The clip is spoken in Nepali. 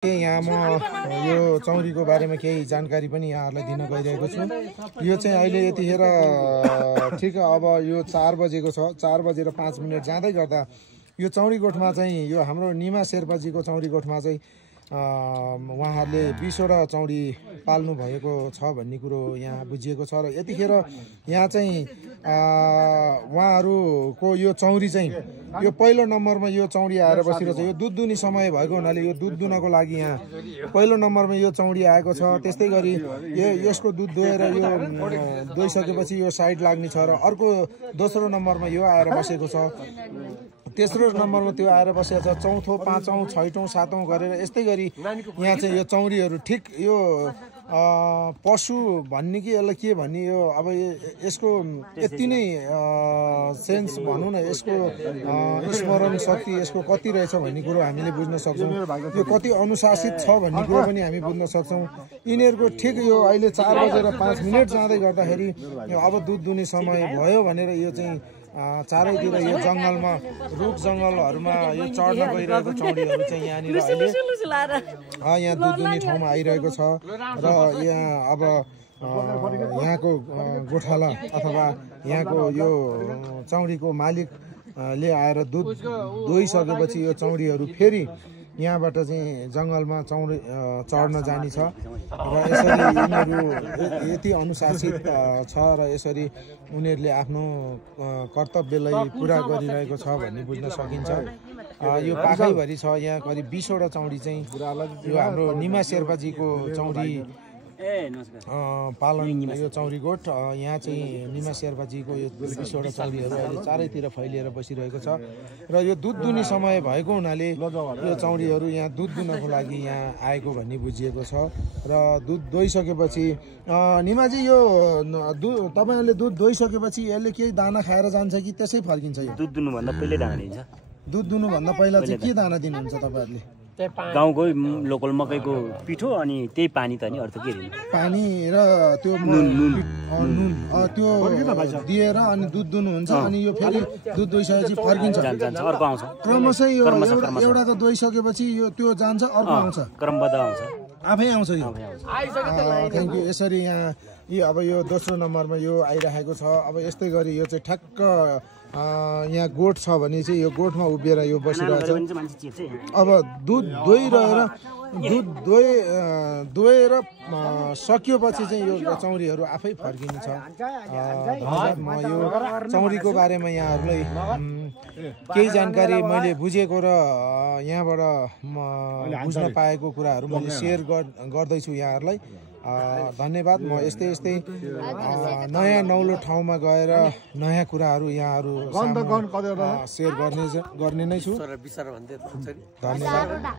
यहाँ म यो चौरीको बारेमा केही जानकारी पनि यहाँहरूलाई दिन गइरहेको छु। यो चाहिँ अहिले यतिखेर ठिक अब यो 4 बजेको छ। 4 बजेर 5 मिनट जाँदै गर्दा यो चौरी गोठमा चाहिँ यो हाम्रो निमा शेर्पाजीको चौरी गोठमा चाहिँ उहाँहरूले 20वटा चौरी पाल्नु भएको छ भन्ने कुरो यहाँ बुझिएको छ। र यतिखेर यहाँ चाहिँ उहाँहरूको यो चौरी चाहिँ यो पहिलो नम्बरमा यो चौरी आएर बसिरहेको छ। यो दुध दुनी समय भएको हुनाले यो दुध दुनको लागि यहाँ पहिलो नम्बरमा यो चौरी आएको छ। त्यस्तै गरी यसको दुध दोहेर यो दोइसकेपछि यो साइड लाग्ने छ र अर्को दोस्रो नम्बरमा यो आएर बसेको छ। तेस्रो नम्बरमा त्यो आएर बसेको छ। चौथो, पाँचौं, छैटौं, सातौं गरेर यस्तै गरी यहाँ चाहिँ यो चौरीहरू ठिक यो पशु भन्ने कि यसलाई के भन्ने यो अब यसको यति नै सेन्स भनौँ न, यसको स्मरण शक्ति यसको कति रहेछ भन्ने कुरो हामीले बुझ्न सक्छौँ। यो कति अनुशासित छ भन्ने कुरो पनि हामी बुझ्न सक्छौँ। यिनीहरूको ठिक यो अहिले 4 बजेर 5 मिनट जाँदै गर्दाखेरि अब दुध दुने समय भयो भनेर यो चाहिँ चारैतिर यो जङ्गलमा रुख जङ्गलहरूमा यो चढ्न गइरहेको चौरीहरू चाहिँ यहाँनिर अहिले यहाँ दुध दुने ठाउँमा आइरहेको छ। र यहाँ अब यहाँको गोठाला अथवा यहाँको यो चौरीको मालिकले आएर दुध दोहिसकेपछि यो चौरीहरू फेरि यहाँबाट चाहिँ जङ्गलमा चढ्न जाने छ। र यसरी यिनीहरू यति अनुशासित छ र यसरी उनीहरूले आफ्नो कर्तव्यलाई पुरा गरिरहेको छ भन्ने बुझ्न सकिन्छ। यो पाखैभरि छ, यहाँ करिब 20वटा चौरी चाहिँ यो हाम्रो निमा शेर्पाजीको चौरी पालन यो चौरी गोठ यहाँ चाहिँ निमा शेर्पाजीको यो 20वटा चौरीहरू अहिले चारैतिर फैलिएर बसिरहेको छ। र यो दुध दुने समय भएको हुनाले यो चौरीहरू यहाँ दुध दुनको लागि यहाँ आएको भन्ने बुझिएको छ। र दुध दोहिसकेपछि निमाजी यो तपाईँहरूले दुध दोहिसकेपछि यसले केही दाना खाएर जान्छ कि त्यसै फर्किन्छ? यो दुध दुनुभन्दा पहिले दाना दिन्छ। दुध दुनुभन्दा पहिला चाहिँ के दाना दिनुहुन्छ तपाईँहरूले? गाउँकै लोकल मकैको पिठो अनि त्यही पानी त नि अर्थ के दिनु? पानी र त्यो नुन त्यो दिएर अनि दुध दुनुहुन्छ। अनि यो फेरि दुध दोइसकेपछि फर्किन्छ, अर्को आउँछ क्रमशः। यो एउटा त दोइसकेपछि यो त्यो जान्छ, अर्को आउँछ, क्रमबद्ध आउँछ, आफै आउँछ यो। Thank you. यसरी यहाँ यो अब यो दोस्रो नम्बरमा यो आइरहेको छ। अब यस्तै गरी यो चाहिँ ठ्याक्क यहाँ गोठ छ भने चाहिँ यो गोठमा उभिएर यो बसिरहेको छ। अब दुध दोहेर सकिएपछि चाहिँ यो चौरीहरू आफै फर्किन्छ। धन्यवाद। म यो चौरीको बारेमा यहाँहरूलाई केही जानकारी मैले बुझेको र यहाँबाट म बुझ्न पाएको कुराहरू मैले सेयर गर्दैछु यहाँहरूलाई। धन्यवाद। म यस्तै नयाँ नौलो ठाउँमा गएर नयाँ कुराहरू यहाँहरू सेयर गर्ने नै छु। धन्यवाद।